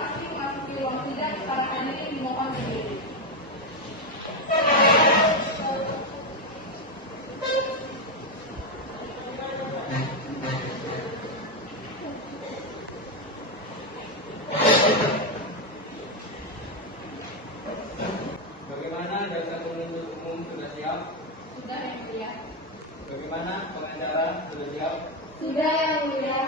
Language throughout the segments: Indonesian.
saksi memasuki ruang sidang, para hadirin dimohon berdiri. Bagaimana jaksa penuntut umum sudah siap? Sudah, Yang Mulia. Bagaimana pengacara sudah siap? Sudah, Yang Mulia.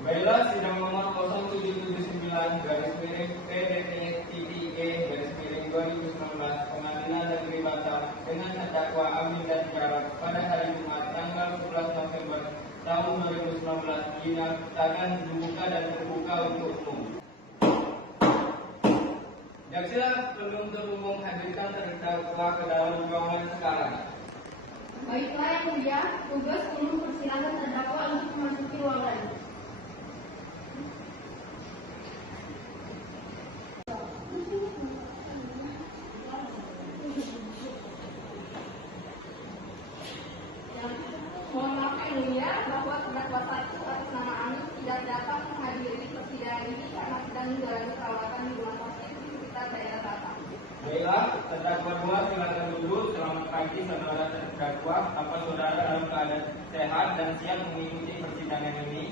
Baiklah, sidang nomor 0779 garis miring PDT-IE garis miring 2019 Pengadilan Negeri Batam dengan terdakwa Amin dan Jarod pada hari Jumat tanggal 11 November tahun 2019 dinyatakan dibuka dan terbuka untuk umum. Jaksa penuntut umum hadirkan terdakwa ke dalam ruangan sekarang. Baiklah, Yang Mulia. Tugas umum persilakan terdakwa untuk memasuki ruangan. Mohon maaf, Yang Mulia, bahwa terdakwa satu atas nama Amin tidak dapat menghadiri persidangan ini karena sedang menjalani perawatan di rumah sakit di sekitar daerah Batam. Baiklah, terdakwa dua silakan duduk. Selamat pagi saudara terdakwa. Apa saudara dalam keadaan sehat dan siap mengikuti persidangan ini?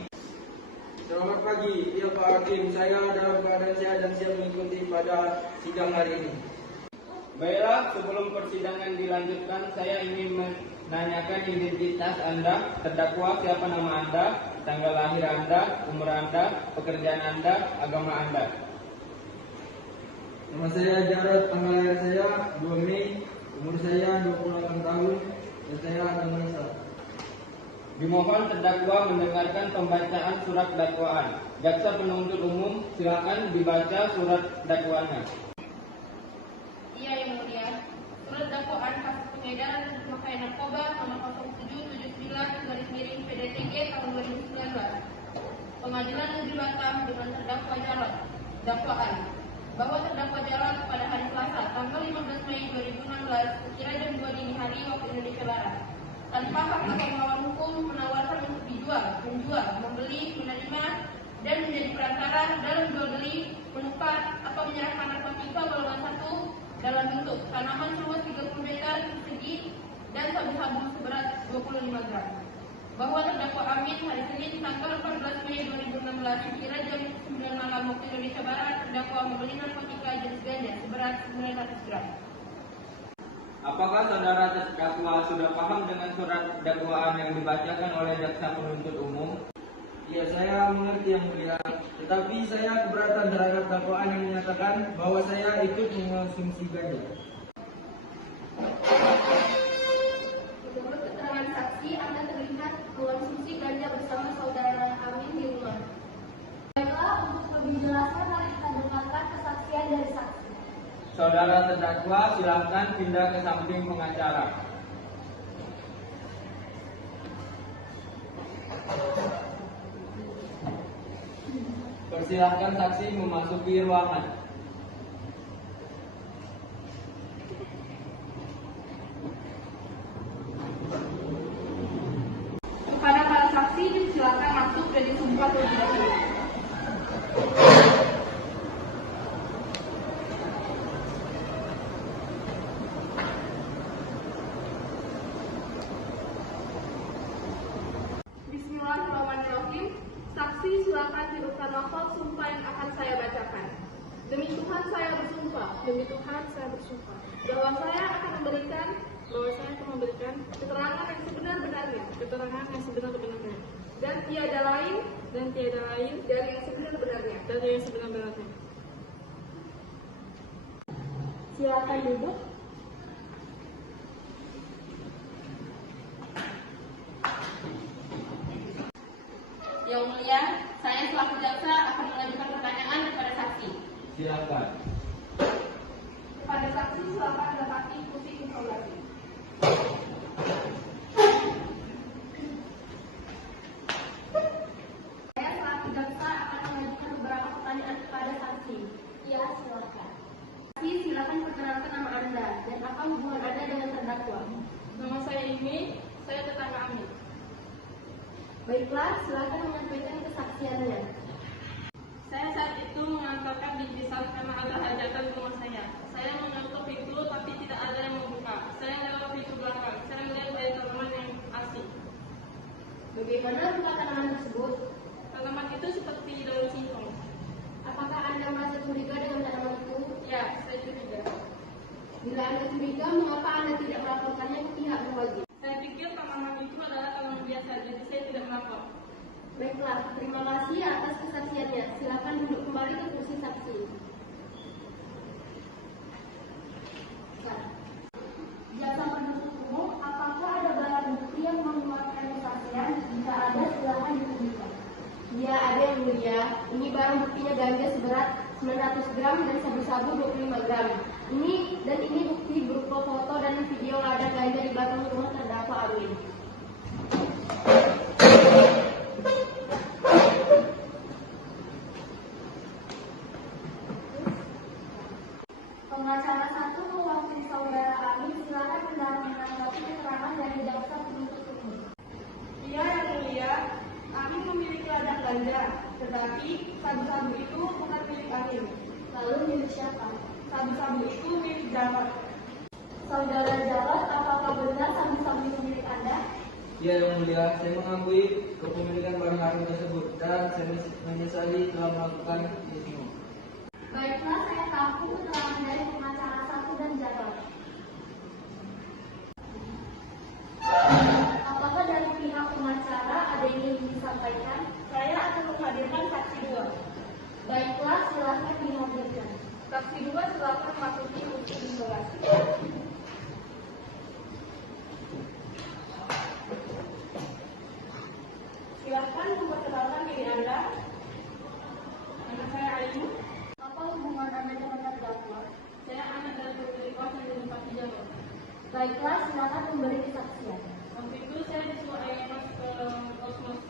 Selamat pagi, ya Pak Hakim. Saya dalam keadaan sehat dan siap mengikuti pada sidang hari ini. Baiklah, sebelum persidangan dilanjutkan, saya ingin menanyakan identitas Anda, terdakwa, siapa nama Anda, tanggal lahir Anda, umur Anda, pekerjaan Anda, agama Anda. Nama saya Jarod, tanggal lahir saya 2 Mei, umur saya 28 tahun, dan saya agama Islam. Dimohon terdakwa mendengarkan pembacaan surat dakwaan. Jaksa penuntut umum, silakan dibaca surat dakwaannya. Iya, Yang Mulia. Surat dakwaan kasus pengedaran dan pemakaian narkoba nomor 0779/PDTG tahun 2019. Pengadilan Negeri Batam dengan terdakwa Jarod. Dakwaan bahwa terdakwa Jarod pada hari Selasa tanggal 15 Mei 2016 sekira jam 2 dini hari waktu Indonesia Barat tanpa hak atau melawan hukum menawarkan untuk dijual, menjual, membeli, menerima, dan menjadi perantara dalam jual beli, menukar atau menyerahkan narkotika golongan 1 dalam bentuk tanaman seluas 30 meter persegi dan sabu-sabu seberat 25 gram. Bahwa terdakwa Amin hari Senin tanggal 14 Mei 2016 sekira jam 9 malam waktu Indonesia Barat terdakwa membeli narkotika jenis ganja seberat 900 gram. Apakah saudara terdakwa sudah paham dengan surat dakwaan yang dibacakan oleh jaksa penuntut umum? Ya, saya mengerti Yang Mulia, tetapi saya keberatan terhadap dakwaan yang menyatakan bahwa saya ikut mengonsumsi ganja. Menurut keterangan saksi, Anda terlihat mengonsumsi ganja bersama saudara Amin di rumah. Baiklah, untuk lebih jelasnya mari kita dengarkan kesaksian dari saksi. Saudara terdakwa silakan pindah ke samping pengacara. Persilahkan saksi memasuki ruangan. Kepada para saksi, silakan masuk dan disumpah terlebih dahulu. Bismillahirrahmanirrahim. Saksi silakan hidupkan lafaz sumpah yang akan saya bacakan. Demi Tuhan saya bersumpah. Demi Tuhan saya bersumpah. Bahwa saya akan memberikan keterangan yang sebenar-benarnya. Dan tiada lain dari yang sebenar-benarnya. Silakan duduk. Yang Mulia, saya selaku jaksa akan mengajukan pertanyaan kepada saksi. Silakan. Kepada saksi silakan dapati kursi interogasi. Saya selaku jaksa akan mengajukan beberapa pertanyaan kepada saksi. Ya, silakan. Saksi silakan perkenalkan nama Anda dan apa hubungan Anda dengan terdakwa. Nama saya Imi, saya tetangga Amin. Baiklah, silakan menyampaikan kesaksiannya. Saya saat itu mengantarkan biji pisang karena ada hajatan di rumah saya. Saya mengetuk pintu tapi tidak ada yang membuka. Saya lewat pintu belakang. Saya melihat banyak tanaman yang asing. Bagaimana rupa tanaman tersebut? Tanaman itu seperti daun singkong. Apakah Anda merasa curiga dengan tanaman itu? Ya, saya curiga. Bila Anda curiga, mengapa Anda tidak melaporkannya ke pihak berwajib? Saya pikir tanaman itu adalah tanaman biasa, jadi saya tidak melapor. Baiklah, terima kasih atas kesaksiannya. Silakan duduk kembali ke kursi saksi. Jasa penuntut umum, apakah ada barang bukti yang menguatkan kesaksian? Jika ada, silakan ditunjukkan. Ya, ada yang mulia. Ini barang buktinya ganja seberat 900 gram dan sabu-sabu 25 gram. Ini bukti berupa foto dan video ladang ganja di belakang rumah terdakwa Amin. Pengacara satu mewakili saudara Amin, silakan menanggapi keterangan dari jaksa penuntut umum. Iya, yang mulia. Amin memiliki ladang ganja, tetapi sabu-sabu itu bukan milik Amin. Lalu milik siapa? Sabu-sabu itu milik Jarod. Saudara Jarod, apakah benar sabu-sabu itu milik Anda? Ya, Yang Mulia, saya mengakui kepemilikan barang haram tersebut dan saya menyesali telah melakukan ini semua. Baiklah, saya tahu keterangan dari pengacara satu dan Jarod. Apakah dari pihak pengacara ada yang ingin disampaikan? Saya akan menghadirkan saksi 2. Baiklah, silakan dihadirkan. Saksi 2 silakan masuki untuk diulas. Silakan memperkenalkan diri Anda. Nama saya Ayu. Apa hubungan Anda dengan terdakwa? Saya anak dari pemilik kos yang ditempati Jarod. Baiklah, silakan memberi kesaksian. Waktu itu saya disuruh ayah mas ke kosmos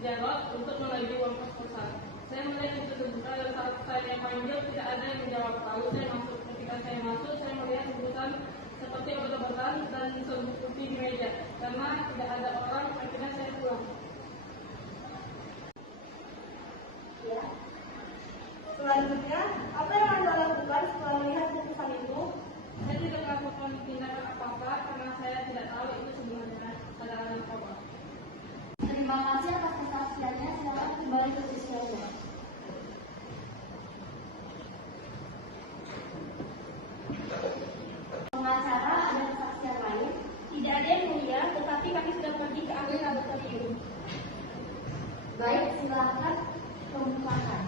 Jarod untuk menagih uang kos-kosan. Saya melihat itu terbuka dan saat saya panggil tidak ada yang menjawab. Lalu saya masuk. Ketika saya masuk, saya melihat bungkusan seperti obat-obatan dan serbuk putih di meja. Karena tidak ada orang, akhirnya saya pulang. Ya. Selanjutnya, apa yang Anda lakukan setelah melihat bungkusan itu? Saya tidak melakukan tindakan apa-apa karena saya tidak tahu itu sebenarnya adalah narkoba. Terima kasih atas kesaksiannya. Silakan kembali ke siswanya. Pengacara, ada kesaksian lain? Tidak ada yang mulia, tetapi kami sudah pergi ke ambil laboratorium. Baik, silakan kemukakan.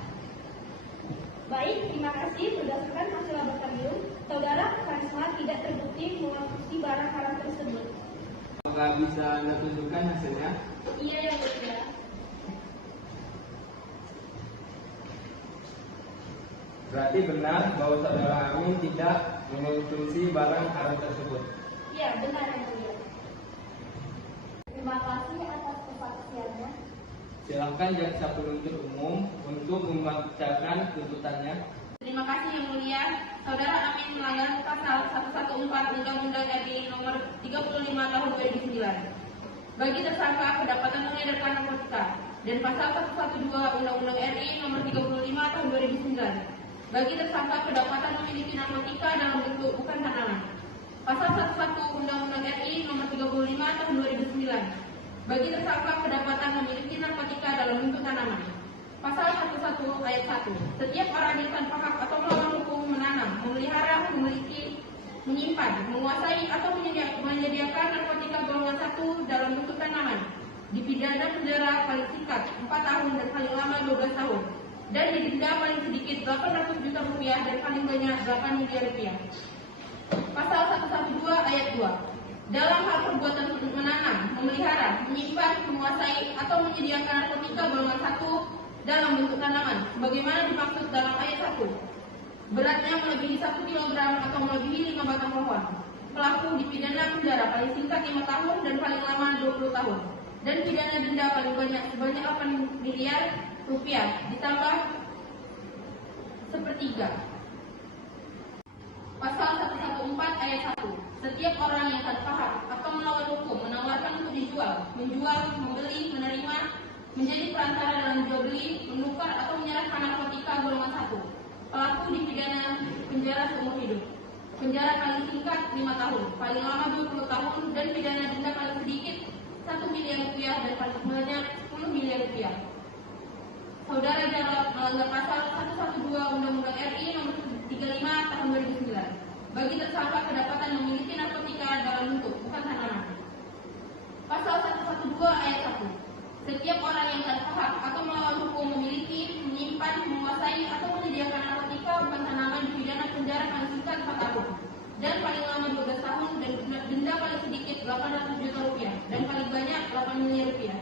Baik, terima kasih. Berdasarkan hasil laboratorium, saudara Karisma tidak terbukti mengonsumsi barang haram tersebut. Apakah bisa Anda tunjukkan hasilnya? Iya, yang mulia. Berarti benar bahwa saudara Amin tidak mengonsumsi barang haram tersebut. Iya, benar yang mulia. Terima kasih atas kesaksiannya. Silakan jaksa penuntut umum untuk membacakan tuntutannya. Terima kasih yang mulia. Saudara Amin melanggar pasal 114 Undang-Undang RI Nomor 35 Tahun 2009 bagi tersangka kedapatan mengedarkan narkotika, dan pasal 112 Undang-Undang RI Nomor 35 Tahun 2009 bagi tersangka kedapatan memiliki narkotika dalam bentuk bukan tanaman. Pasal 11 Undang-Undang RI Nomor 35 Tahun 2009 bagi tersangka kedapatan memiliki narkotika dalam bentuk tanaman. Pasal 11 ayat 1. Setiap orang yang tanpa hak atau melawan hukum menanam, memelihara, memiliki, menyimpan, menguasai atau menyediakan narkotika golongan 1 dalam bentuk tanaman dipidana penjara paling singkat 4 tahun dan paling lama 12 tahun, dan didenda paling sedikit 800 juta rupiah dan paling banyak 8 miliar rupiah. Pasal 112 ayat 2. Dalam hal perbuatan menanam, memelihara, menyimpan, menguasai atau menyediakan narkotika golongan 1 dalam bentuk tanaman, sebagaimana dimaksud dalam ayat 1, beratnya melebihi 1 kg atau melebihi 5 batang pohon, pelaku dipidana penjara paling singkat 5 tahun dan paling lama 20 tahun, dan pidana denda paling banyak sebanyak 8 miliar rupiah ditambah sepertiga. Pasal 114 ayat 1. Setiap orang yang tanpa hak atau melawan hukum menawarkan untuk dijual, menjual, membeli, menerima, menjadi perantara dalam jual beli, menukar atau menyerahkan narkotika narkotika golongan 1. Pelaku dipidana penjara seumur hidup. Penjara paling singkat 5 tahun, paling lama 20 tahun, dan pidana denda paling sedikit 1 miliar rupiah dan paling banyak 10 miliar rupiah. Saudara Jarod melanggar pasal 112 Undang-Undang RI Nomor 35 Tahun 2009 bagi tersangka kedapatan memiliki narkotika dalam bentuk bukan tanaman. Pasal 112 ayat 1. Setiap orang yang tanpa hak atau melawan hukum memiliki, menyimpan, menguasai atau menyediakan narkotika bukan tanaman dipidana penjara paling singkat 4 tahun dan paling lama 12 tahun dan denda paling sedikit 800 juta rupiah dan paling banyak 8 miliar rupiah.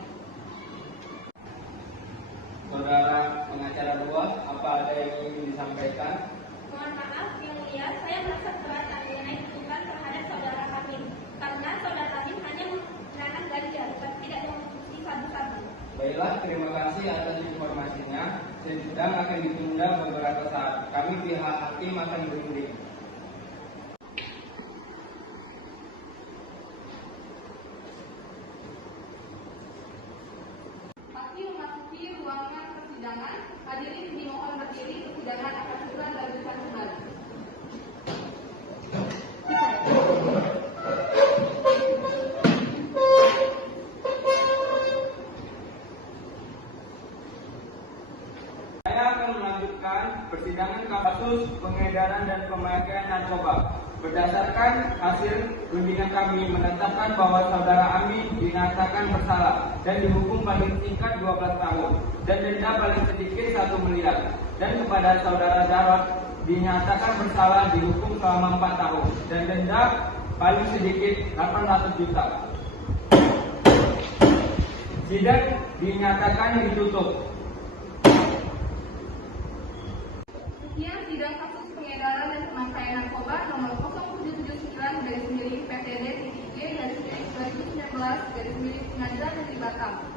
Saudara pengacara 2, apa ada yang ingin disampaikan? Mohon maaf, Yang Mulia, saya merasa keberatan mengenai tuntutan terhadap saudara Hakim karena saudara Hakim hanya menerangkan ganja dan tidak menguji sabu-sabu. Baiklah, terima kasih atas informasinya. Sidang akan ditunda beberapa saat. Kami pihak hakim akan berunding. Hakim memasuki ruangan persidangan. Hadirin dimohon berdiri. Persidangan akan segera dilanjutkan kembali. Saya akan melanjutkan persidangan kasus pengedaran dan pemakaian narkoba. Berdasarkan hasil rundingan kami menetapkan bahwa saudara Ami dinyatakan bersalah dan dihukum paling singkat 12 tahun dan denda paling sedikit 1 miliar. Dan kepada saudara Jarod dinyatakan bersalah dihukum selama 4 tahun dan denda paling sedikit 800 juta. Sidang dinyatakan ditutup. Sekian sidang kasus pengedaran dan pemakaian narkoba nomor 0779/PTD-G/2019 Pengadilan Negeri Batam.